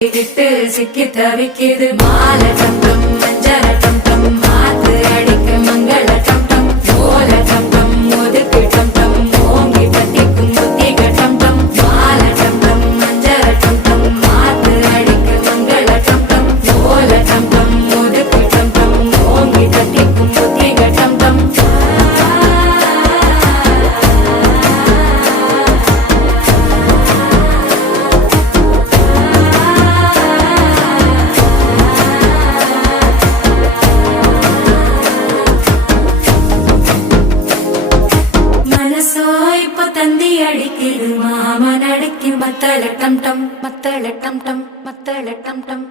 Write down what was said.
விட்டு சிக்கி தவிக்குது மால டம் டம் மஞ்சள டம் டம் மாத்து அடிக்க மங்கள டம் டம் ஓல டம் டம் ஒதுக்கு டம் டம் ஓங்கி பத்திக்கும் புத்திக டம் டம் மால டம் டம் மஞ்சள டம் டம் மாத்து அடிக்க மங்கள டம் டம் ஓல டம் டம் ஒதுக்கு டம் டம் ஓங்கி பத்திக்கும் புத்திக டம் டம் தந்தி அடிக்குது மாமன் அடிக்கு மத்தள டம் டம் மத்தள டம் டம் மத்தள டம் டம்